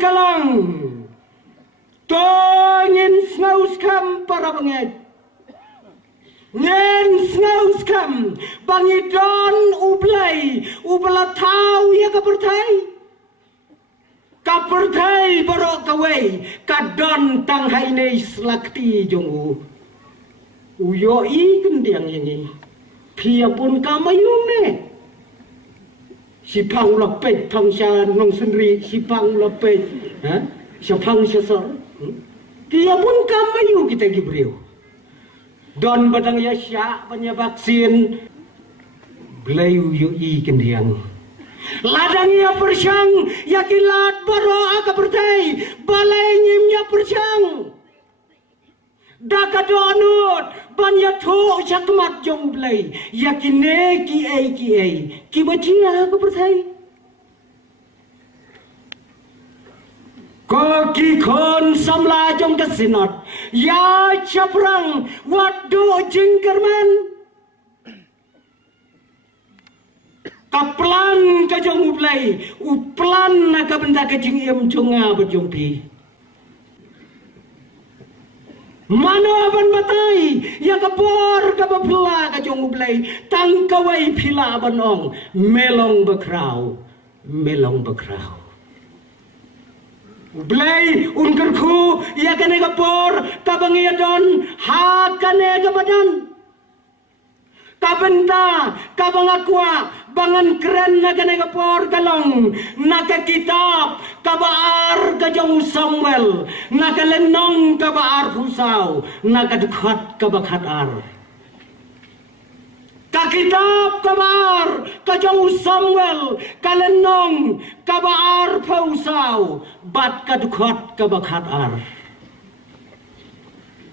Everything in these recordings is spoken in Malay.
kalang to ngin snaus kam para banget ngin snaus kam bangidon ublay ubala tau ya kapertai barok kawai kadon tang haine slakti jongu uyo i kendiang ini pia pun kamayune sipang lepet pangsya nong sendiri sipang lepet sipang sesor pia pun kamayu kita gibriu don badang ya syak banyak vaksin belayu yu i kendiang ladang ya persyang ya kilat baro aga pertai balai nyim ya persyang daka donut ban ya tho chakmat jong blai ya kine ki ai ki bachia aga pertai ko ki khon samla jong kasinot ya chaprang wadu jingkerman kaplan ka jong ublay uplan na ka benda ka jing iem jonga berjongpi mano aban batay ya kapor ka bapla ka jong ublay tang kaway pila aban ong melong bakraw ublay unkerku ya kane kapor kabangiyadon ha kane kabadan kabenta kabangakwa bangan keren naga negapor galong naga kitab kabaar kajong Samuel naga lenong kabaar Husau naga dukhat kabakhat ar kakitab kabaar kajong Samuel kalenong kabaar Husau bat kadukhat kabakhat ar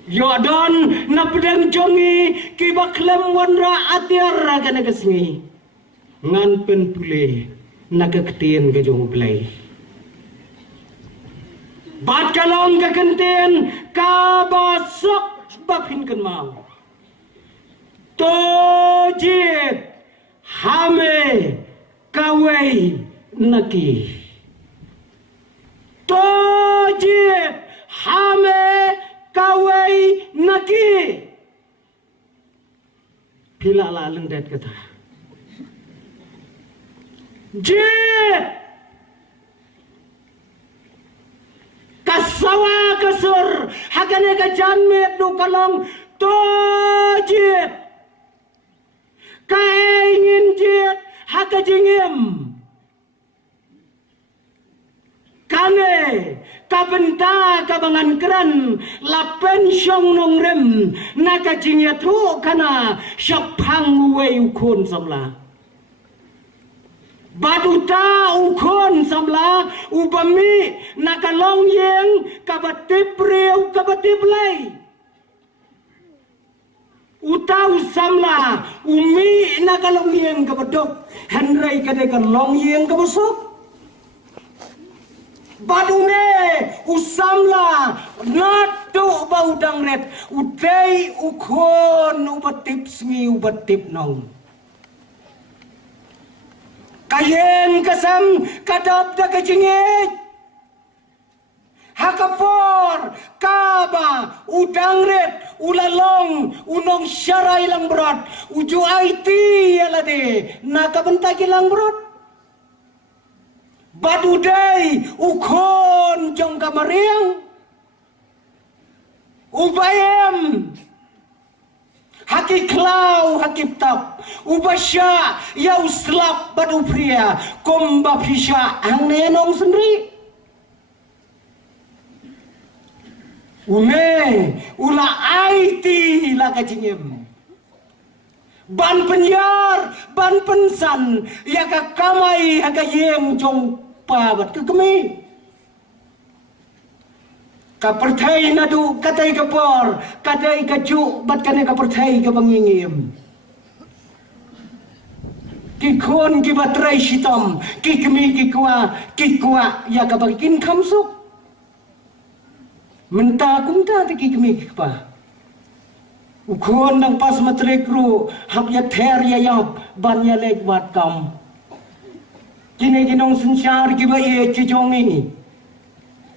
Yodon na pedang jongi kibaklem wanra atiar ka nagasngi ngan pen pule nagaktian ka jong play bat kalong ka kenten ka basok bapin kan mau tojit hame kawai naki tojit hame kawai naki pila la lendet kata jit kasawa kasur hagane ka janmet nu kalong to jit kaingin jit haga jingim kane kabenta kabangan keran la pensyong nong rem naga jingya thu kana syapang wei ukon samla baduta ukon samla ubami naga long yeng kabatip riu kabatip lay utau samla umi naga long yeng kabadok henry kadeka long yeng kabasok badune usamla natu baudang ret udai ukon ubatip smi ubatip nong kayen kasam kadap da kajingit hakapor kaba udang ret ulalong unong syarai lang berat uju IT alade nakabentaki lang berat badudai ukon jong kamariang ubayam hakiklau hakiptap ubasya ya uslap badu pria komba pisya ang nenong sendiri ume ula IT la kajingem ban penyar ban pensan ya ka kamai aga yem jong pabat ke kemi ka pertai nadu katai kapor katai kaju bat kane ka pertai ka bangingim ki kon ki batrai sitom ki kemi ki kwa ya ka bagikin kamsuk menta kumta ki kemi ki pa ukon nang pas matrekru hak ya ther ya yap ban ya lek wat kam kini ginong sensyar kiba ye cijongi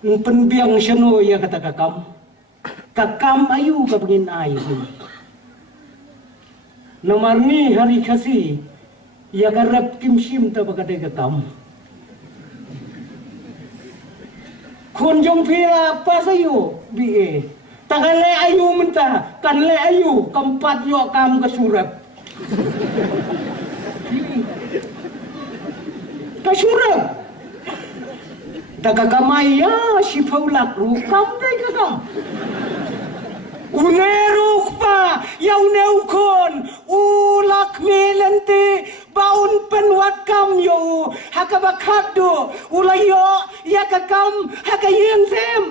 penbiang seno ya kata kakam ayu ka pengin ayu. Nomor ni hari kasih ya garap kimsim ta bagade kakam. Kunjung pila apa sayo bi takan le ayu mentah kan le ayu keempat yo kam kesurap. Kesurap. Tagagamaya si Paulak rukam day kakam. Uneruk pa yaw neukon ulak melente baun penwat kam yo hakabakado ulayo yakakam hakayeng sem.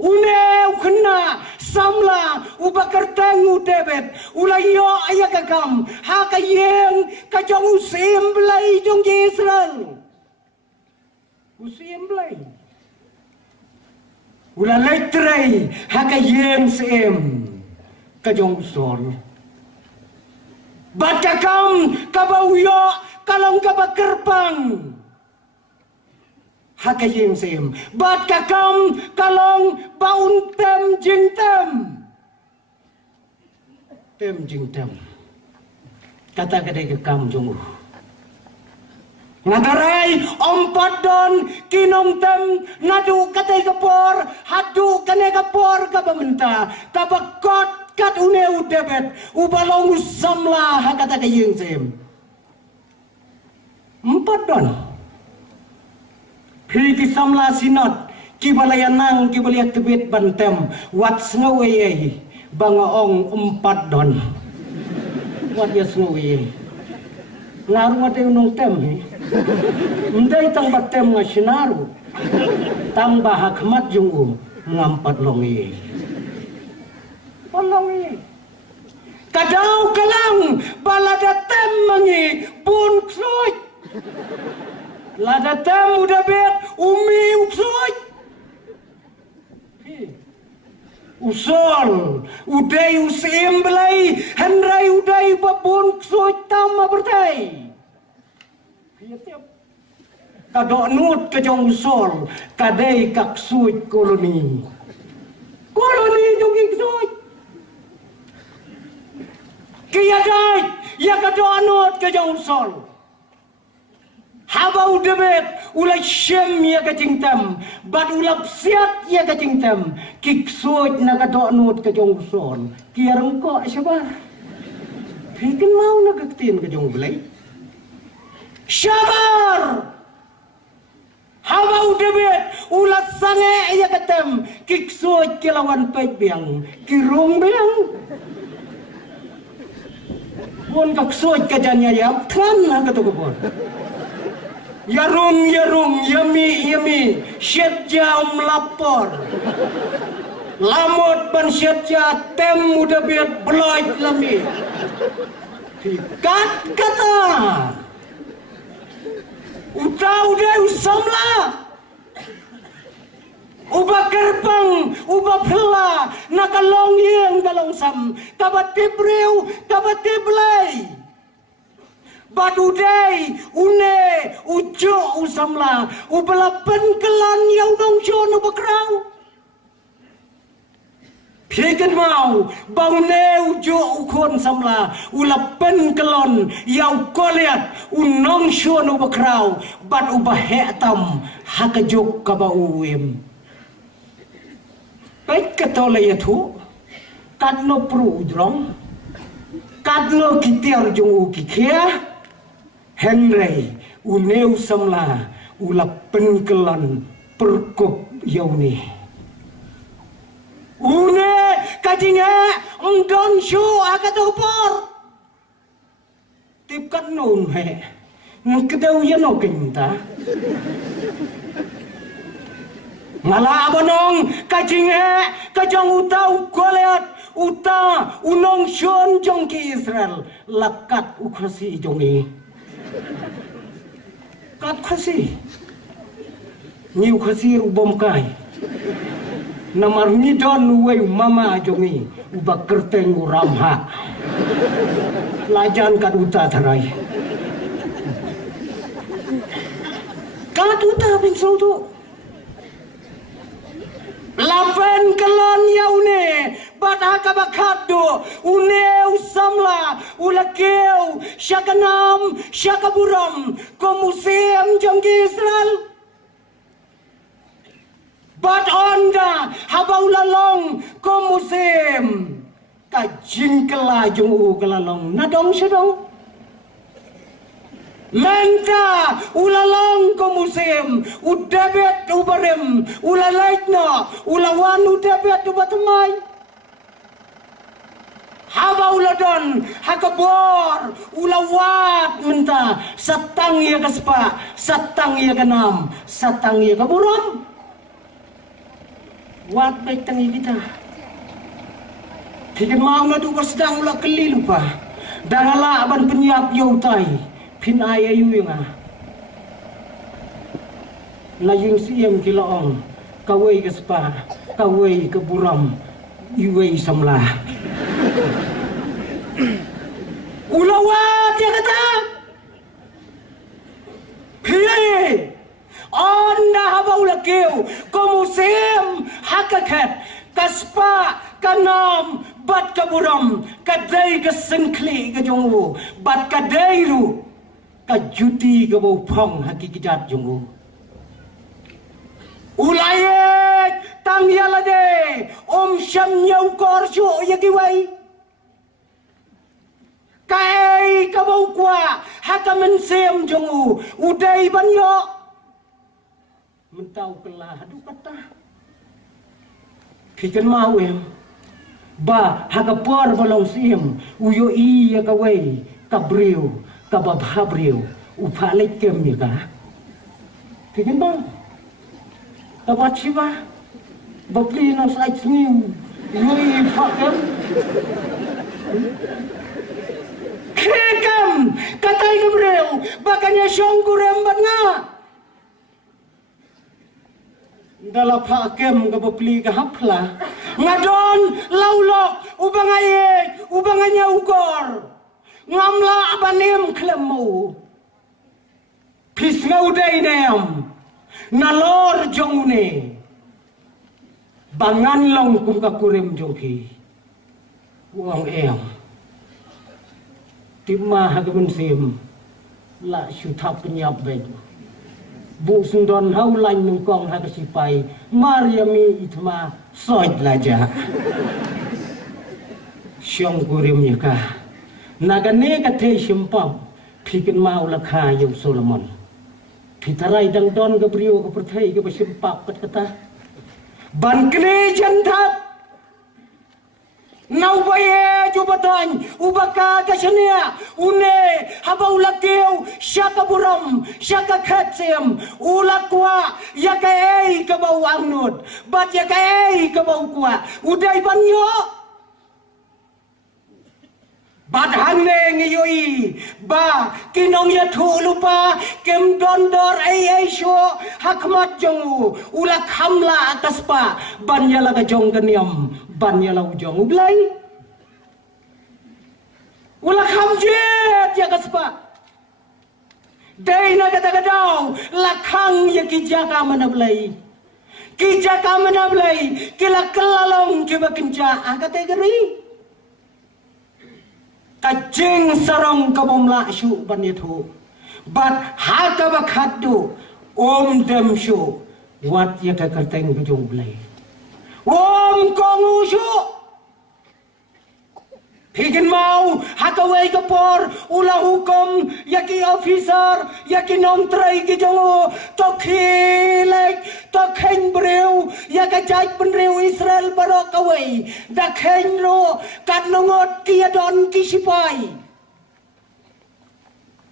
Unew kena samla ubakartangu debet ulayo ayakakam hakayeng kajong usim belai jong Israel usim belai ulalay tray hakayeng sem kajong sol batakam kabauyo kalong kabakerpang hakayeng sem bat kakam kalong baun tem jing tem kata kadai kakam jongu ngadarai ompat don kinong tem nadu kadai kapor hadu kanai kapor kabamenta kabakot kat uneu debet ubalong samla hakata kayeng sem empat don Hiki samla sinot kibalayanang kibalayat tebet bantem wat snoway bangaong empat don wat ya snoway ngaru ate unong tem ndai tang batem nga sinaru tang bahakmat jung ngampat longi polongi kadau kalang balada tem mangi bun kroy lada tem udah bet umi uksoy usol udai usim belai handrai udai babun uksoy tama bertai kadok nut kejong usol kadai kaksuy koloni jogi uksoy kaya dai ya kadok nut kejong usol Habau debet ulai syem ya kacingtam bad ulap siat ya kacingtam kiksut na kadok nut kajong son kiarang ko sabar bikin mau na kaktin kajong belai sabar habau debet ulat sange ya katem kiksut kilawan pek biang kirung biang pun kaksut kajanya ya kan na katukupon Yarung yami syedja lapor lamot ban syedja tem muda biat beloit lami kat kata udah usamla uba kerpang uba pela nakalong yang galong sam kabat tibreu kabat tiblay badudai une ujo usamla ubala penkelan yang dong jono bakrau Pikan mau baune ujo ukon samla ula penkelon yang koliat unong jono bakrau bad ubah hetam hakajuk kabauim baik katole yatu kadno pru udrong kadno kitiar jong ukikia Henry uneu samla ula penkelan perkop yauni une kajinga ongdon shu akatopor tipkat nun he ngkedau yano kinta ngala abonong kajinga kajong utau koleat uta unong shon jong ki Israel lakat ukrasi jongi kat khasi niu khasi ubom kai namar midon wei mama jongi ubak kerteng uramha lajan kat uta tharai Kadu tabing sautu. Lapen kelon yaune badaka bakado une usamla ulakeu syakanam syakaburam komusem jongki Israel bad onda habaulalong komusem kajin kela jongu kelalong nadong sedong Menta ulalong ko musim udabet ubarem ulalaitna ulawan udabet ubatamay haba uladon hakabor ulawat menta satang iya kaspa satang iya kanam satang iya kaburam wat baik tangi kita tidak mau na duka sedang ulah keli lupa dangala aban penyiap yautai pin ayayu yung laying siyem kilaong kaway kaspa kaway kaburam iway samla ulawat ya kata pilih onda haba ulakeu komusem hakakat kaspa kanam bat kaburam kadai kasengkli kajongu bat kadairu kajuti kabau pong hakikijat jongu ulayet tang yalade om syam nyau korsyo yakiwai kai kabau kwa hakamen sem jongu udai banyo mentau kelah adu kata kikan mau em ba hakapor balong sim uyo i yakawai kabriu kababhabriu upalik kem ya ka kikan bang kabat siba babli no sai sniu yoi fakem kekam katai gabriel bakanya syongkurem batnga dalam hakem kabapli kahapla ngadon laulok ubanganya ukor ngamla abanem klemu pisngau dainem nalor jongune bangan long kum kakurem jongki uang em timah hagamen sim la syutap penyap beju Bu sundon haulain nungkong hakasipai Mariami itma soid laja Syong kurimnya kah Nagane kathe simpam Pikin mau lakha yung Solomon Pitaray dang don gabriyo kapertay kapasimpap kata Bankne jantat Naubaye jubatan ubaka kasania une haba ulakeu syaka buram syaka katsem ulakwa yakai kabau angnut bat yakai kabau kwa udai banyo bat hangne ngiyoi ba kinong yathu lupa kem dondor ai sho hakmat jongu ulak hamla ataspa banyala ka jong kaniam banyala ujong ublai ulak hamjet ya kaspa dai na kata kadau lakhang ya kijaka manablai kila kelalong kibakinja angkate geri kajing sarong kabomla syu banyathu bat hata bakhaddu om dem syu wat ya kakarteng kujong blai om kongu syu Pigin mau hakaway kapor ula hukum yaki officer yaki nomtray kijongo tokhilek tokhen brew yaka jaj penrew Israel barok away dakhen ro kadnongot kiadon kisipai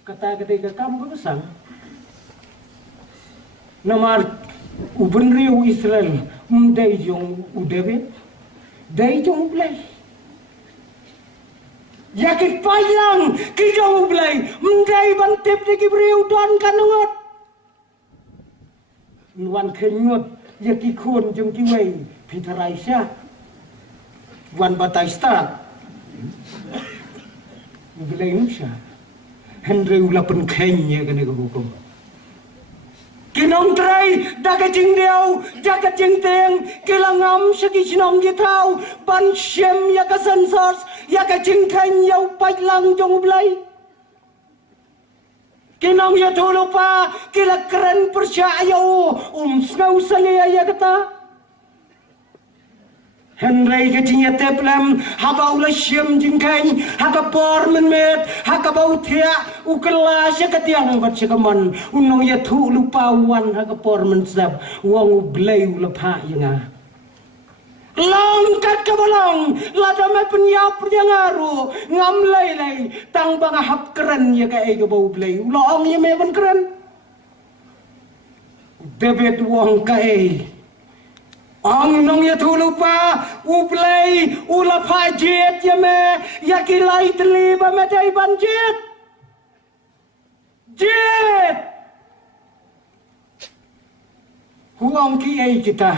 kata ketika kamu besang namar ubenrew Israel mdai jong udebet dai jong play Yakit payang kijong ublay mendai bantip di kibriu don kanungot wan kenyut yaki kun jung kiwei pitaraisya wan batai start ublay nusya hendre ula pen kenya kene hukum Kinong tray daga jing diao jaga jing teng kilangam sagi sinong gitau ban shem ya ka sensors ya ka jing kan yau pai lang jong blai kinong ya lupa kila keren percaya snau salia ya kata Henry ketinya teplam haba ula shem jingkain haka por menmet haka bau tia ukela sya katiang bat sekaman unong ya lupa wan haka por mensab wong blai ula pha yanga long kat kabalong lada me penyap yangaru ngam lai tang banga hap keren ya ka ega bau blai ulong ya me ban keren debet wong ka Ang nong ya lupa uplay ula pajet ya me ya kilai teli ba me dai banjet jet huang ki ai kita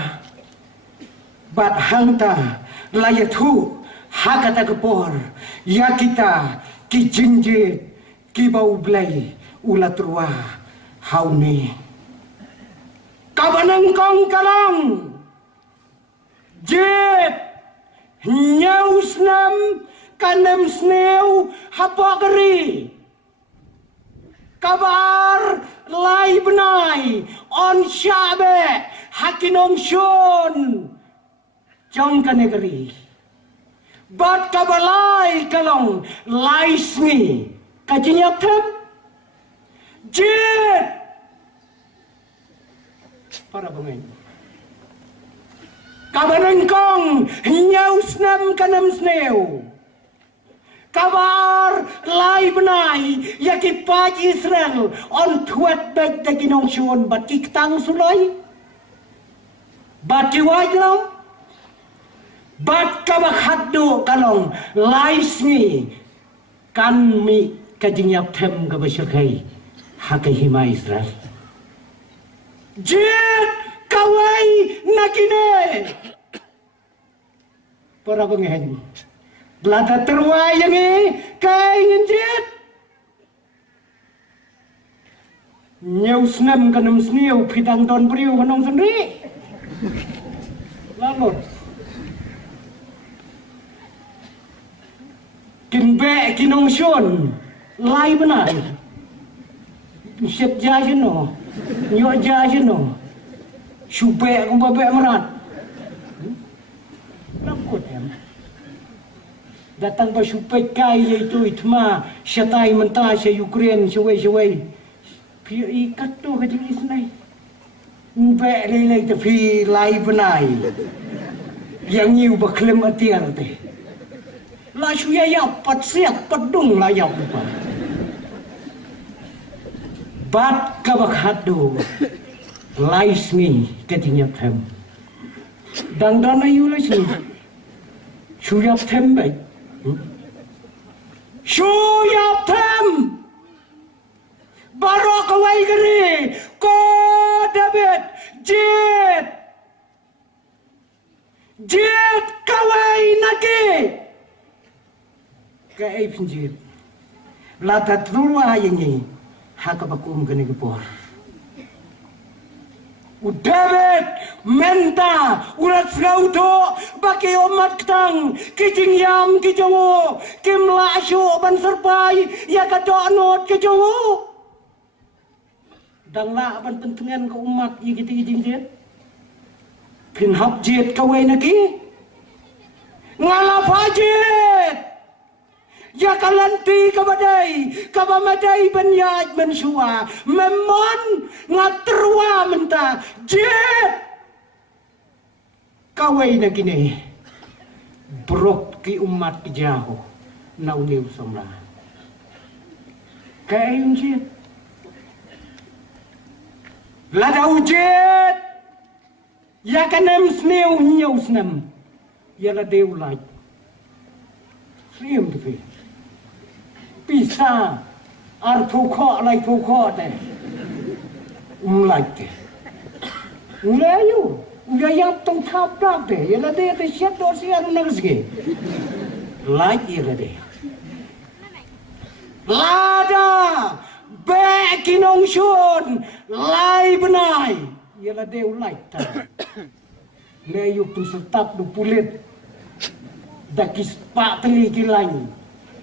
bat hangta layatu hakata kepor ya kita ki jinjet ki bau blai ula trua hauni kabanang kong kalang Jet nyaus nam kanem sneu hapagari kabar lai benai on syabe hakinong shon jong kanegari bat kabalai kalong lai sni kajinyap tem jet para pemain Kabanengkong nyaus nam kanam sneu kabar lai benai yaki paj Israel on tuat baik daginong shon bat kiktang sulai bat diwaj long bat kabak haddo kalong lai sni kan mi kajinyap tem kabasyakai hakai hima Israel jet kawai nakine para pengen belata terwai yang kai ngenjet nyaus nam kanam sniu pitang ton priu kanong sendiri lalu kinbe kinong shon lai benai siap jajan no nyo jajan no Syubek kong babek merat. Lakut em. Datang ba syubek kai yaitu itma syatai mentah sya Ukraine syawai. Pi ikat tu kajing isnai. Mbek lelai tapi lai benai. Yang niu baklem atiar teh. La syuya ya pat siap padung la ya apa. Bat kabak hadu. Lais ni ketinya tem. Dang dana yu lais ni. Shuyap tem baik. Shuyap tem. Barok kawai geri. Ko David. Jet. Jet kawai naki. Kai pinjit. Lata turwa yang hakabakum kene kepor. David menta urat sgauto baki umat ketang kijing yam kijongo kim lasyo ban serpai ya kadonot kijongo dang la ban pentengan ke umat ya gitu kijing jet pin hap jet kawai naki ngalap jet ya kalanti kabamadai banyaj mensua memon ngaterwa menta jet kawai na gini brok ki umat jauh na uniu somla kain jet lada ujet ya kanem sneu nyau snem ya la deu laj Siem tu bisa arpukok lai pukok deh, mulai deh, mulai you, udah yang tong tabrak deh, ya lah deh siap dosi anu nangsi, lagi lah deh, lada be kinong shun lai benai ialah deu lai ta le yu pun setap du pulit dakis pak teli kilain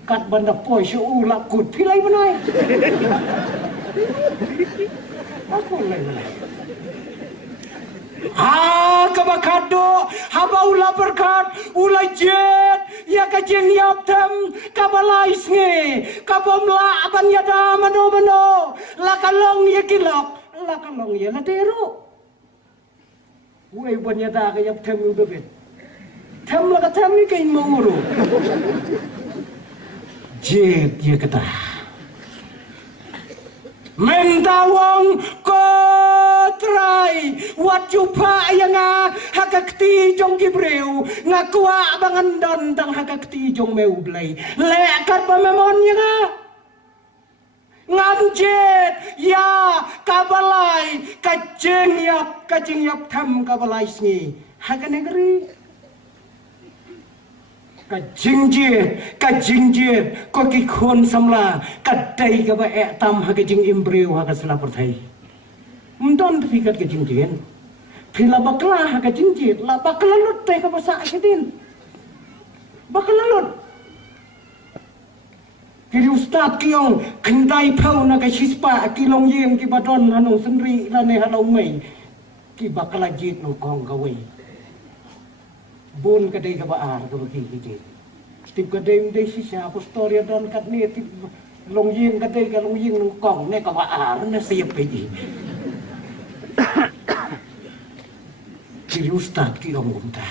kat banda poi shu la kut pilai benai aku lai benai kabakado haba ula berkat ula jet ya kajeng yap tem kabalais nge kabomla aban yada mano la kalong ya kilap la kalong ya la teru wei ban yada ka yap tem udah bet tem la ka tem ni kain manguru jet ya kata mentawang kotrai wat jupa yang hakakti jong gibreu ngakua bangan don tang hakakti jong meu blai lekat pamemon yang ngamjet ya kabalai kajeng yap tham kabalai sni hakanegri kajingjir ko ki khon samla kadai ka ba tam ha kajing imbreu ha kasla perthai mundon fikat kajingjir phila bakla ha kajingjir la bakla lut te ka basa akitin bakla lut kiri ustad kiong kendai phau na ka shispa kilong yem ki badon hanong senri la ne halong mai ki bakla jit no kong gawe bun kadai ka baar ka bagi kijit tip kadai mdai sisa apostoria don kat ne tip long yin kadai ka long yin nong kong ne ka baar na siap peji kiri ustad ki ong gumta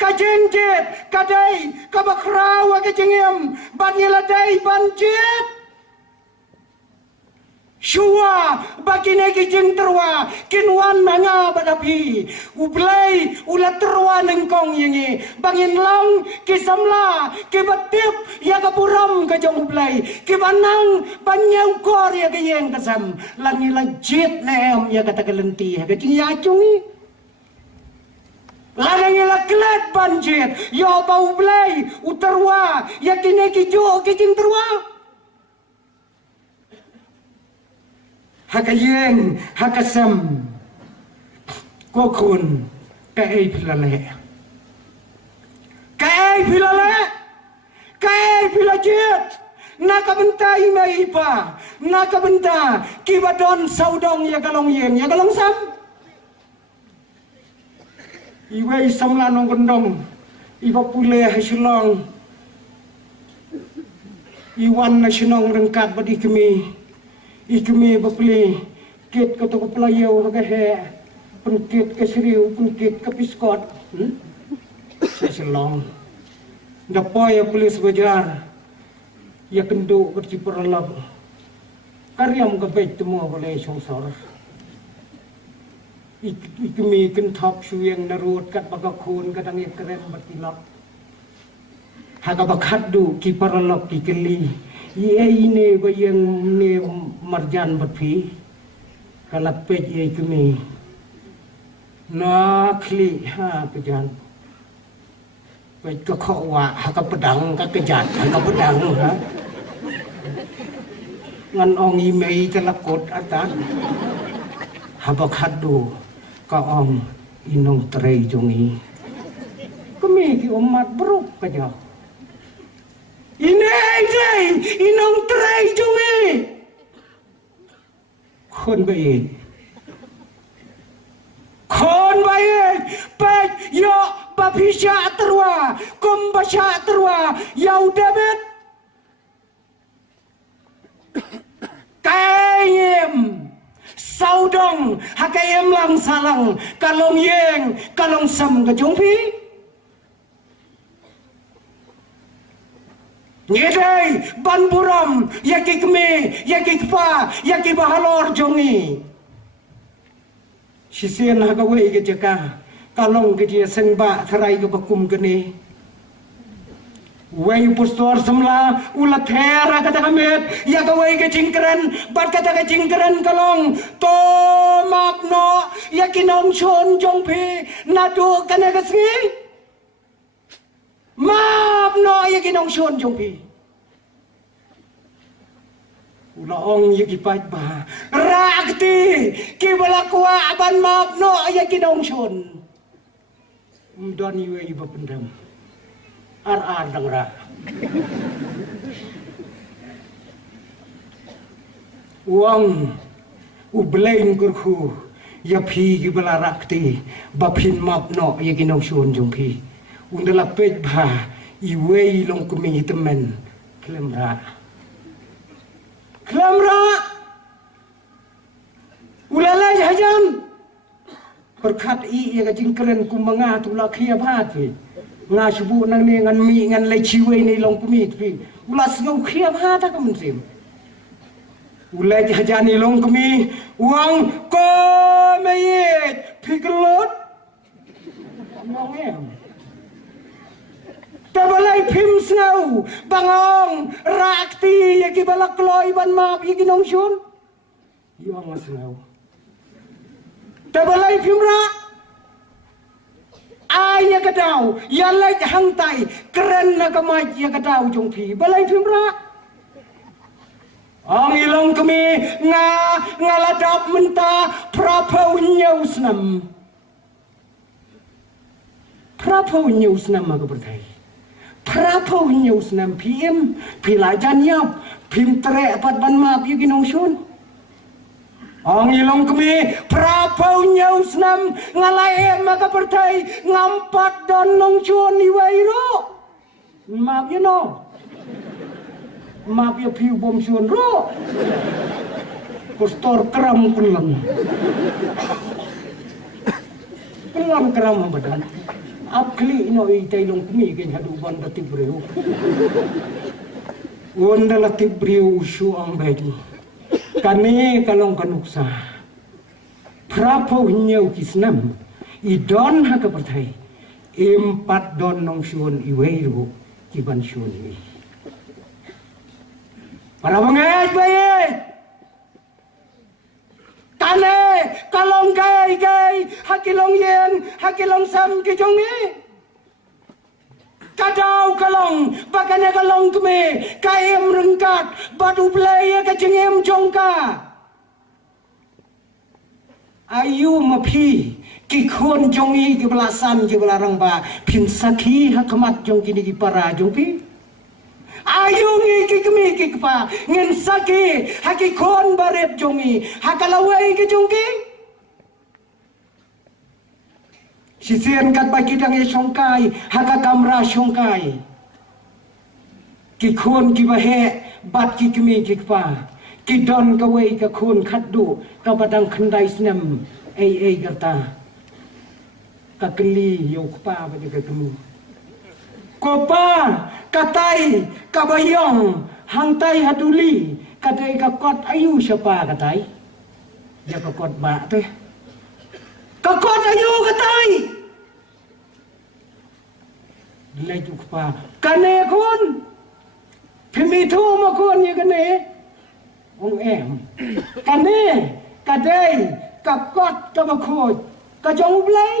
kajenjet kadai ka bakrawa ka jengem ban yeladai banjet Shua bagi negi jeng terwa kinwan nanga badapi ublai ulat terwa nengkong yengi bangin long kisamla kibatip ya kapuram ka jong ublai kibanang banyau kor ya ka yeng kasam langi lajit nem ya kata kelenti ya ka jing yacungi langi laklet banjit ya bau ublai utarwa ya kinegi jo ki jeng terwa hakayeng hakasam ko kun kai pilale kai pilajet nakabentai mai pa nakabenta kibadon saudong ya galong yeng ya galong sam iwai samlanong gondong iba pule hasilong iwan na sinong rengkat badi kemi ikumi bapli kit ko to playo ka he pungkit ka siriu pungkit ka piskot sa silong dapoy pulis bajar ya kendo ka ciparalab karyam ka bet mo boleh songsor ikumi ken thap suyeng narut kat bagakhun kadang keren batilap haga bakhaddu kiparalab kikeli ini bayang ne marjan batpi kalapet ye kumi nakli ha kejan baik ke khawa ha ka pedang ka kejat ha ka pedang ha ngan ong imei telakot atan habakadu ka ong inong trei jongi kumi ki umat bruk kaja inong tray jungi khôn bayi pek yo bapisha terwa kumbasha terwa yau debet kayem saudong hakayem lang salang kalong yeng kalong sam ka jongpi Nyedai ban buram yaki keme yaki kpa yaki bahalor jongi sisian hagawe ke jaka kalong ke dia sengba tharai ke bakum gene wei pustor semla ulat hera kata kamet yagawe ke cingkeren bat kata ke cingkeren kalong to mapno yaki nong shon jongpe nadu kana kasngi maaf no ya kinong shon jongpi Ulaong yagi pait ba rakti kibala kuwa aban map no yagi dongson don iwe iba pendam ar dang ra uang ublain kurku ya phi kibala rakti bapin map no yagi dongson jong phi undala pet ba iwe long kumi temen klemra ulala jajan berkat i ya jingkeren kumanga tula khia phat pi nga subu nang ne ngan mi ngan le chiwe ni long kumit pi ulas ngau khia phat ta kam sim ulai jajan ni long kumi uang ko mayit piklot ngong em tabalai phim snau bangong rakti ya kibala kloi ban map yagi nongsun yong snau tabalai phim ra ai ya kadau ya lai hang tai keren na kamai ya kadau jong phi balai phim ra ang ilong kami ngaladap menta prapau nyau snam aga bertai Prapau nyus nam pim pilajan yap pim tere pat ban map yagi nongsun ang ilong kami prapau nyus nam ngalai maka pertai ngampat dan nongsun iwairo map you know map ya piu bom sun ro postor keram kelam badan Apli no itai long kumi gen hadu banda tibreu. Wanda la tibreu usu ang bedi. Kani kalong kanuksa. Prapo nyau kisnam. Idon haka pertai. Empat don nong suon iweiru kiban suon iwi. Para mengait baik. Kane kalong gai hakilong yen hakilong sam kijongi kadau kalong bakanya kalong keme kaem rengkat batu playa kacengem jongka ayu mapi kikon jongi kibelasan kibelarang ba pinsaki hakamat jongki di para jongpi ayu ngi kikmi kikpa ngin saki hakikon baret jongi hakalawai ke jongki sisian kat bagi dang ye songkai hakakamra songkai kikon kibahe bat kikmi kikpa kidon kawai ka khon khaddu ka badang khandai snam ei garta ka kli yokpa ba ka kemu kopa katai kabayong hangtai haduli kadai kakot ayu siapa katai ya kakot ba teh kakot ayu katai laju pa kane kon pimitu makon ya kane ong em kane kadai kakot kabakot kajong blai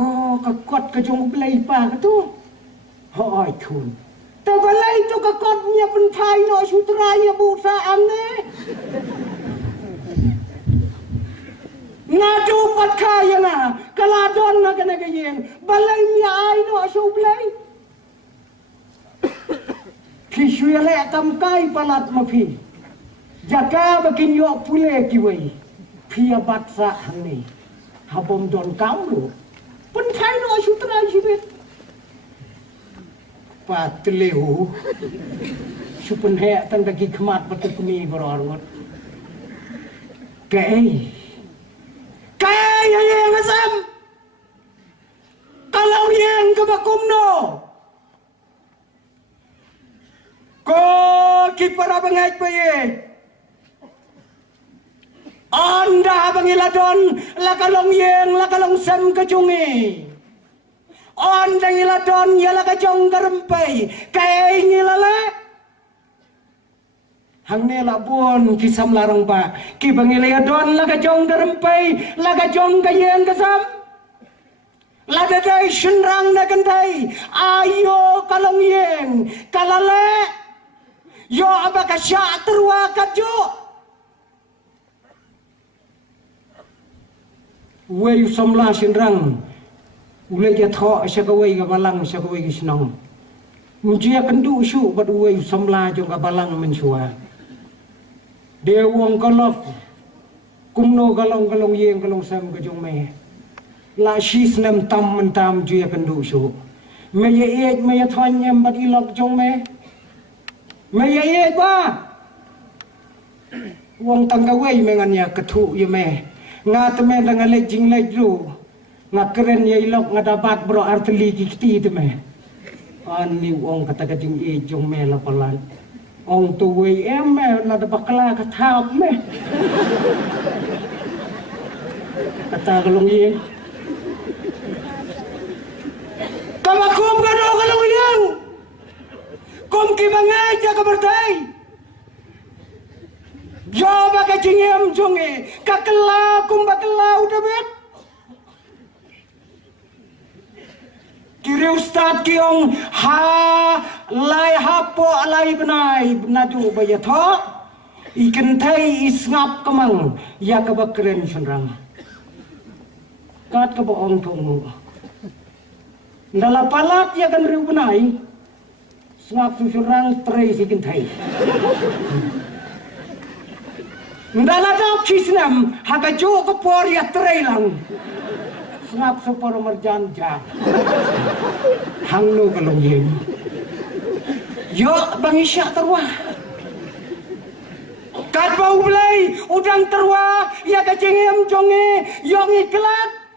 oh kakot kajong blai pa katu hoi kun tabalai tu kakotnya penpai no sutraya busa ane ngadu pat kaya na kaladon na kanagayen balay niya ay no sublay kiswele tamkay palat mapi jaka bakin yo pule kiway pia batsa hangni habom don kaulu penpai no sutraya sibit patleu supun he tang dagi khamat patuk kumi boror kai yang asam kalau yang kebakum no ko kipara bangait paye anda bangiladon lakalong yang lakalong sam kajungi on dangiladon yala kajong garempai kai ngilala hangne labon kisam larang ba ki bangiladon la kajong garempai la kajong kayeng kasam la dadai shenrang na kandai ayo kalong yeng kalale Yo abaka sya terwa kajo. Wei somla sinrang. Ulai dia tho sya ka wei ka balang sya ka wei kisnong. Mujia kendu syu bad wei somla jong ka balang mensua. De wong kalof. Kumno galong yeng galong sam ka jong me. La shis nam tam mentam jia kendu syu. Me ye ek me thon nyam bad ilok jong me. Maya ye ba wong tangga wei mengannya kethu ye me nga teme danga le jing le ju nga keren ye ilok nga dapat bro arteli kiti teme ani wong kata jing e jong me la palan ong tu wei em me la da bakla ka thap me kata galong ye kamakum ka do galong ye Kom ki bangai jaga bertai. Jawab ke cingem jonge. Kakela kum bakela udah bet. Kiri ustad kiong ha lai hapo lai benai benadu bayatho. Ikan thai isngap kemang ya kebakren senrang. Kat keboong tunggu. Dalam palat ya kan riu benai. Sengap susurang terai sikin thai. Ndala dap kisnam haka jo ko por ya terai lang. Sengap supor merjan ja. Hangno kalong yem. Yo bang isya terwa. Kat bau belai udang terwa ya kacengem jonge yong iklat.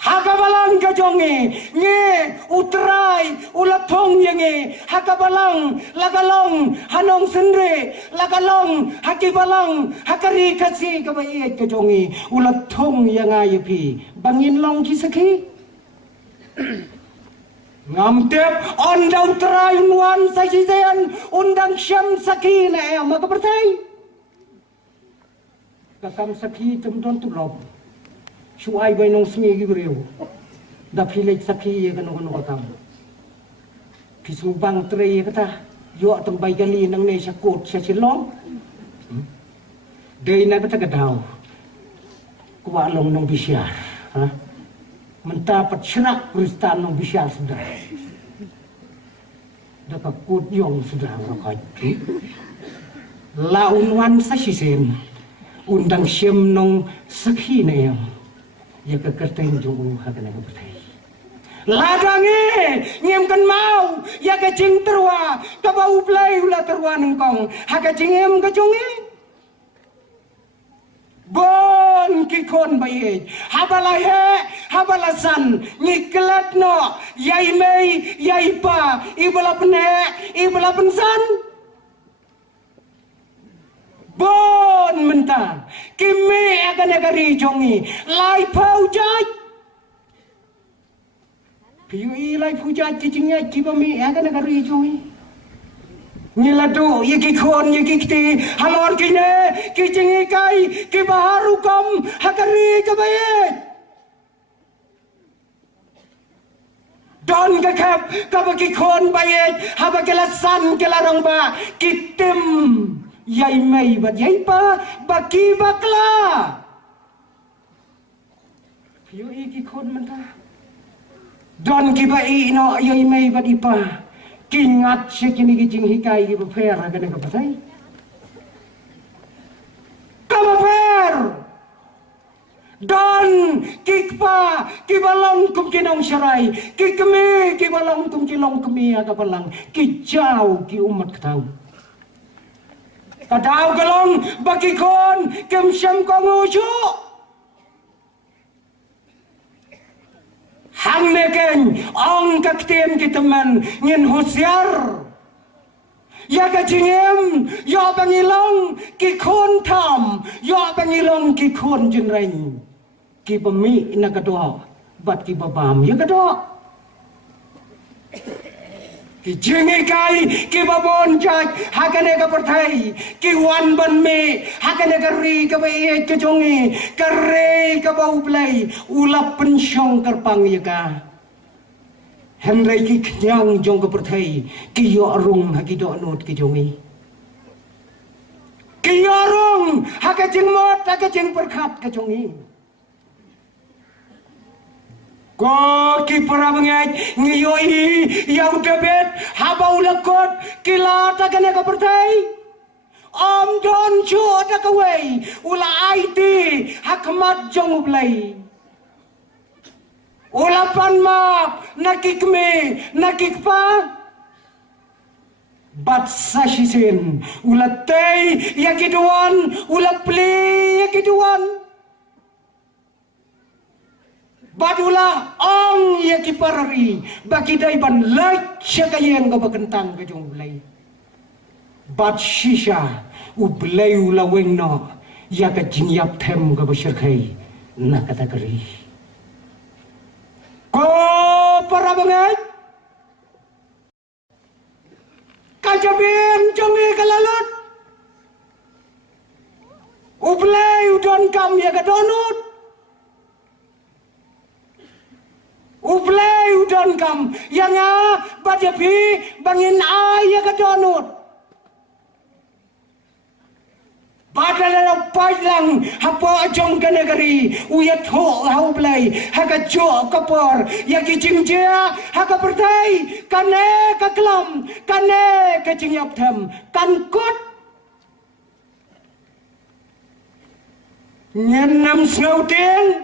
Hakabalang gajonge nge utrai ulathong yenge hakabalang lagalong hanong sendre lagalong hakibalang hakari kasi kabayet gajonge ulathong yanga yepi bangin long kisaki ngamtep ondau utrai nuan sajizayan undang syam sakina maka bertai kakam saki temdon tulop Suai bay nong singi gibreu, da pilih saki ye kano katam. Kisubang trei kata, yo tambay gali nang ne sakot sa silong. Day na kata kadao, kuwalong nong bisyar, ha? Mentapat serak kristan nong bisyar sudah. Dapat kut yong sudah rakat. Launwan sa sisen, undang siyem nong sakhi na yang. Ya kekerteng jong hakana bertai. Ladange ngem mau ya ke jing terwa ka bau play ula terwa nengkong haka jingem ka jonge. Bon ki kon baye habala he habala san ngiklat no yai mei yai pa ibala pne ibala pensan. Bon mentah kimi akan negari jongi lai pau jaj piui lai pau jaj cicingnya cibami akan negari jongi nyiladu yiki kon yiki kiti halor kine kicingi kai kibaharu kam hakari kabaye don kakap kabaki kon baye habakelasan kelarong ba kitim Yai mai bat yai pa baki bakla. Yo iki kon menta. Don ki ba ino yai mai bat ipa. Kingat sekini kijing hikai ki befer agane ka pasai. Kama fer. Don kikpa kibalong kum kinong syarai. Kikemi kibalong kum kilong kemi aga balang. Kijau ki umat ketau. Kadau galong bagi kon kem syam konguju hang neken ong kaktem ki teman ngin husyar ya kacingem ya bangilong ki kon tam ya bangilong ki kon jenreng ki pemi na kadua bat ki babam ya kadua ki jingi kai ki babon jak hakane ka perthai ki wan ban me hakane ka ri ka bai ka jongi ka re ka bau play ulap pensyong karpang ya ka Henry ki kenyang jong ke pertai ki yo rung haki do not ki jongi. Ki yo rung haka jing mot haka jing perkat ke jongi. Ko ki para mengai ngiyoi yau debet haba ulakot kila takane ke pertai. Om don chu takawai ula IT hakmat jong ublai. Ulapan map nakikme nakikpa bat sashisin ulatay yakiduan ulapli yakiduan badula ang yakiparari bakiday ban light siya kayang gabagantang kajong ulay bat shisha ublay ulaweng no yakajingyap tem gabasirkay nakatagari. Ko para banget kajabin jongi kalalut ublay udon kam ya kadonut ublay udon kam yang bajabi bangin ay ya kadonut padahal pailang hapa jong kanagari uyat ho haublay haka jo kapor yaki jingjia haka pertai kane kaklam kane kajingyap tham kankut nyenam snautin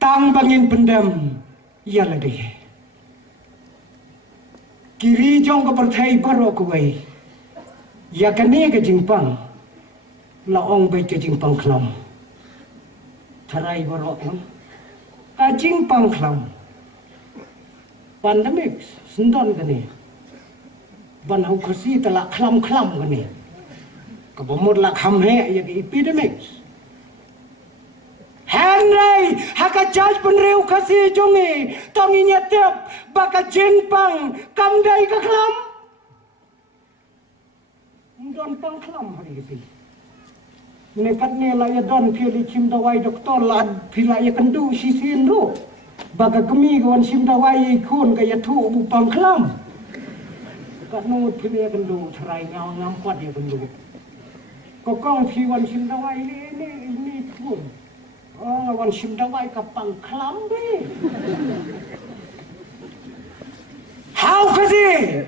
tang bangin pendam ya lagi kiri jong kapertai baro kuwai ya kane ke jingpang laong bai ke jingpang klam tharai borok ka jingpang klam pandemic sendon kane ban hau khasi tala klam kane ka bomod la kham he ya ke epidemic Henry haka judge penreu khasi jongi tonginya tep baka jingpang kamdai ka klam don pangklam hari ini. Nekatnya lah ya don pilih cim dawai doktor lah pilih ya kendu sisin ro. Baga kemi kawan cim dawai ikon kaya tu bu pangklam. Kat nut pilih ya kendu cerai ngau ngampat ya kendu. Kokong piwan cim dawai ini pun. Oh wan cim dawai ka pangklam be. How kasi?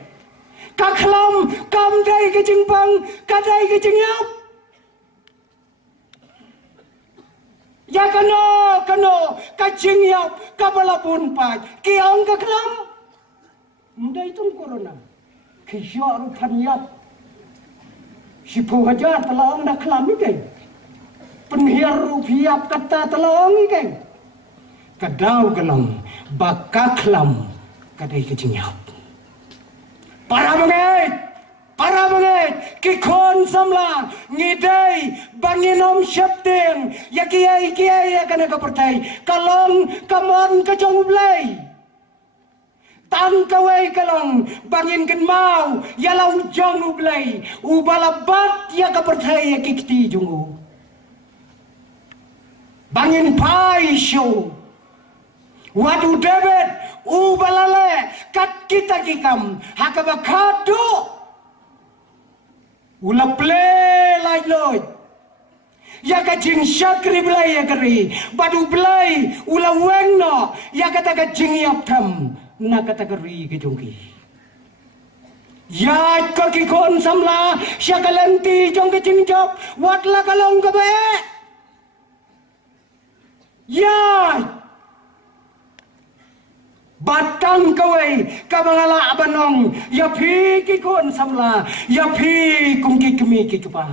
Kaklam kamdai ke jingpang kadai ke jingyap ya kano ka jingyap kabalapun pa kiong kaklam mundai tung corona kisya rupan yap sipu hajar talaong na klam ikay penhir rupiap kata talaong ikay kadaw kalam bakaklam kadai ke jingyap. Para banget, kikon samla, ngidai, banginom syapting, ya kiai ya kana kapertai, kalong kamon kajong ublay. Tang kawai kalong, bangin kan mau, ya lau jong ublay, ubalabat ya kapertai ya kikti jungu. Bangin pai show. Wadu David ubalale kat kita kikam hakabakado ula play lai loy ya ka jing syakri blai ya kari badu blai ula wengno ya kata ka jing yap tham na kata kari ke jongki ya ka kikon samla syakalanti jong ke jing job watla kalong ka bae ya batang kawai kamangala abanong ya pi kikon samla ya pi kungki kemi kikupa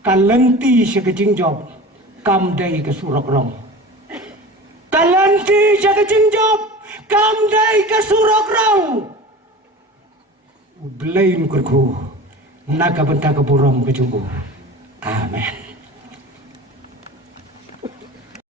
kalenti siya kajingjob kamday ka surak rong kalenti siya kajingjob kamday ka surak rong ublayin kurku nakabanta ka burong kajungku amen.